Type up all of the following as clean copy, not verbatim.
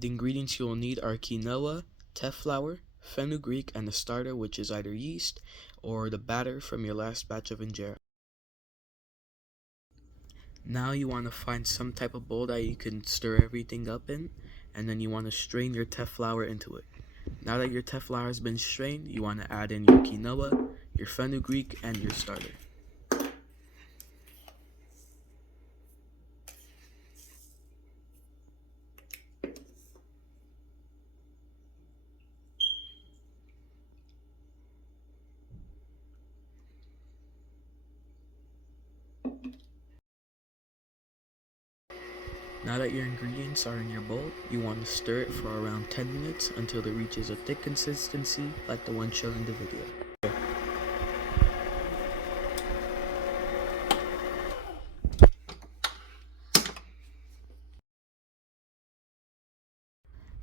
The ingredients you will need are quinoa, teff flour, fenugreek, and a starter, which is either yeast or the batter from your last batch of injera. Now you want to find some type of bowl that you can stir everything up in, and then you want to strain your teff flour into it. Now that your teff flour has been strained, you want to add in your quinoa, your fenugreek, and your starter. Now that your ingredients are in your bowl, you want to stir it for around 10 minutes until it reaches a thick consistency like the one shown in the video.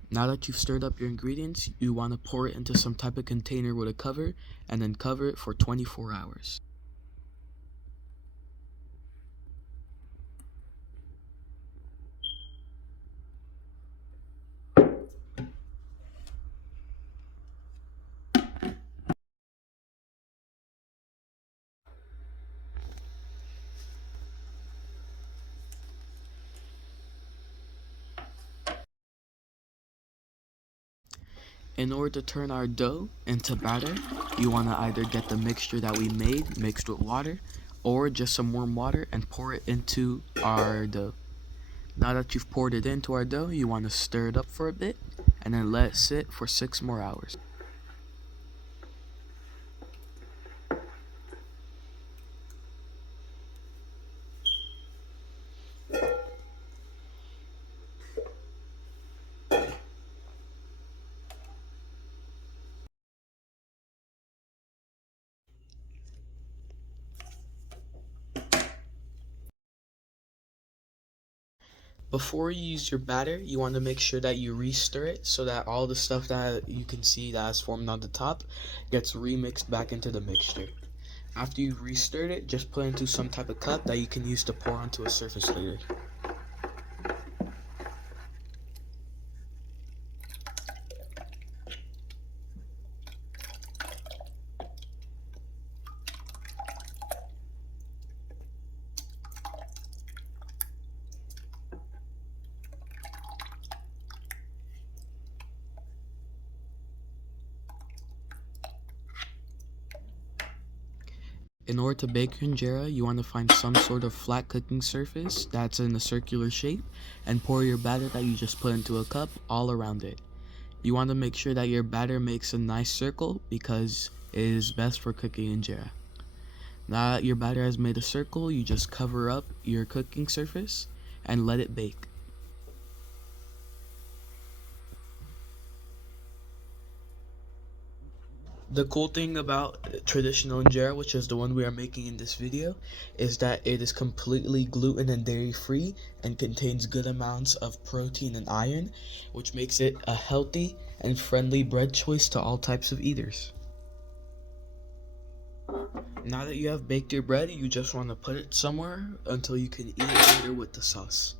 Now that you've stirred up your ingredients, you want to pour it into some type of container with a cover and then cover it for 24 hours. In order to turn our dough into batter, you want to either get the mixture that we made mixed with water or just some warm water and pour it into our dough. Now that you've poured it into our dough, you want to stir it up for a bit and then let it sit for 6 more hours. Before you use your batter, you want to make sure that you re-stir it so that all the stuff that you can see that has formed on the top gets remixed back into the mixture. After you've re-stirred it, just put it into some type of cup that you can use to pour onto a surface later. In order to bake your injera, you want to find some sort of flat cooking surface that's in a circular shape and pour your batter that you just put into a cup all around it. You want to make sure that your batter makes a nice circle because it is best for cooking injera. Now that your batter has made a circle, you just cover up your cooking surface and let it bake. The cool thing about traditional injera, which is the one we are making in this video, is that it is completely gluten and dairy free and contains good amounts of protein and iron, which makes it a healthy and friendly bread choice to all types of eaters. Now that you have baked your bread, you just want to put it somewhere until you can eat it later with the sauce.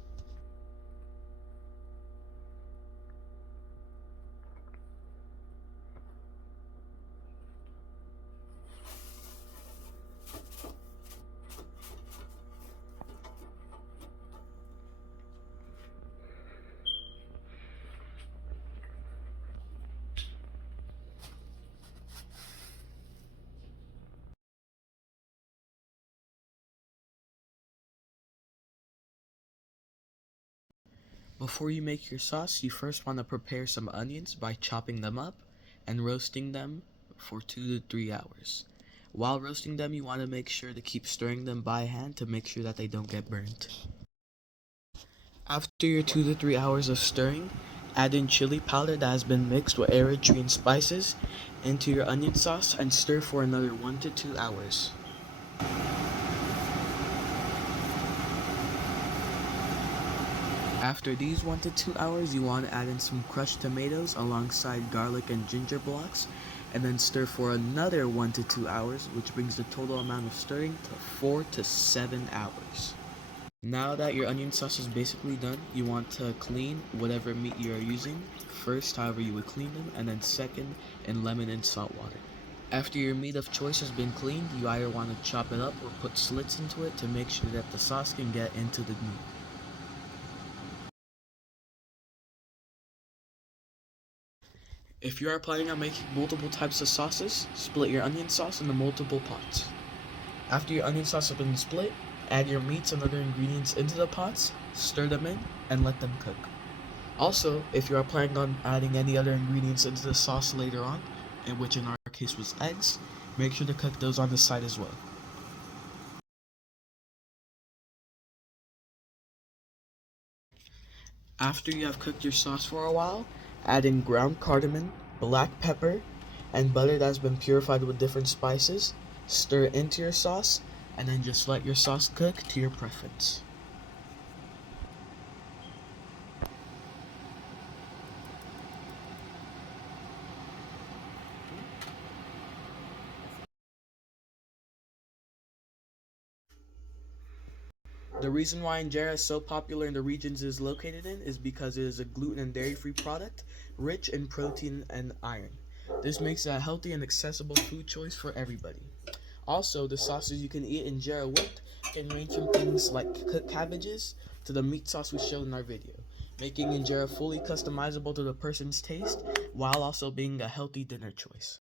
Before you make your sauce, you first want to prepare some onions by chopping them up and roasting them for 2 to 3 hours. While roasting them, you want to make sure to keep stirring them by hand to make sure that they don't get burnt. After your 2 to 3 hours of stirring, add in chili powder that has been mixed with Eritrean spices into your onion sauce and stir for another 1 to 2 hours. After these 1 to 2 hours, you want to add in some crushed tomatoes alongside garlic and ginger blocks, and then stir for another 1 to 2 hours, which brings the total amount of stirring to 4 to 7 hours. Now that your onion sauce is basically done, you want to clean whatever meat you are using. First, however you would clean them, and then second, in lemon and salt water. After your meat of choice has been cleaned, you either want to chop it up or put slits into it to make sure that the sauce can get into the meat. If you are planning on making multiple types of sauces, split your onion sauce into multiple pots. After your onion sauce has been split, add your meats and other ingredients into the pots, stir them in, and let them cook. Also, if you are planning on adding any other ingredients into the sauce later on, and which in our case was eggs, make sure to cook those on the side as well. After you have cooked your sauce for a while, add in ground cardamom, black pepper, and butter that has been purified with different spices. Stir it into your sauce, and then just let your sauce cook to your preference. The reason why injera is so popular in the regions it is located in is because it is a gluten and dairy-free product, rich in protein and iron. This makes it a healthy and accessible food choice for everybody. Also, the sauces you can eat injera with can range from things like cooked cabbages to the meat sauce we showed in our video, making injera fully customizable to the person's taste while also being a healthy dinner choice.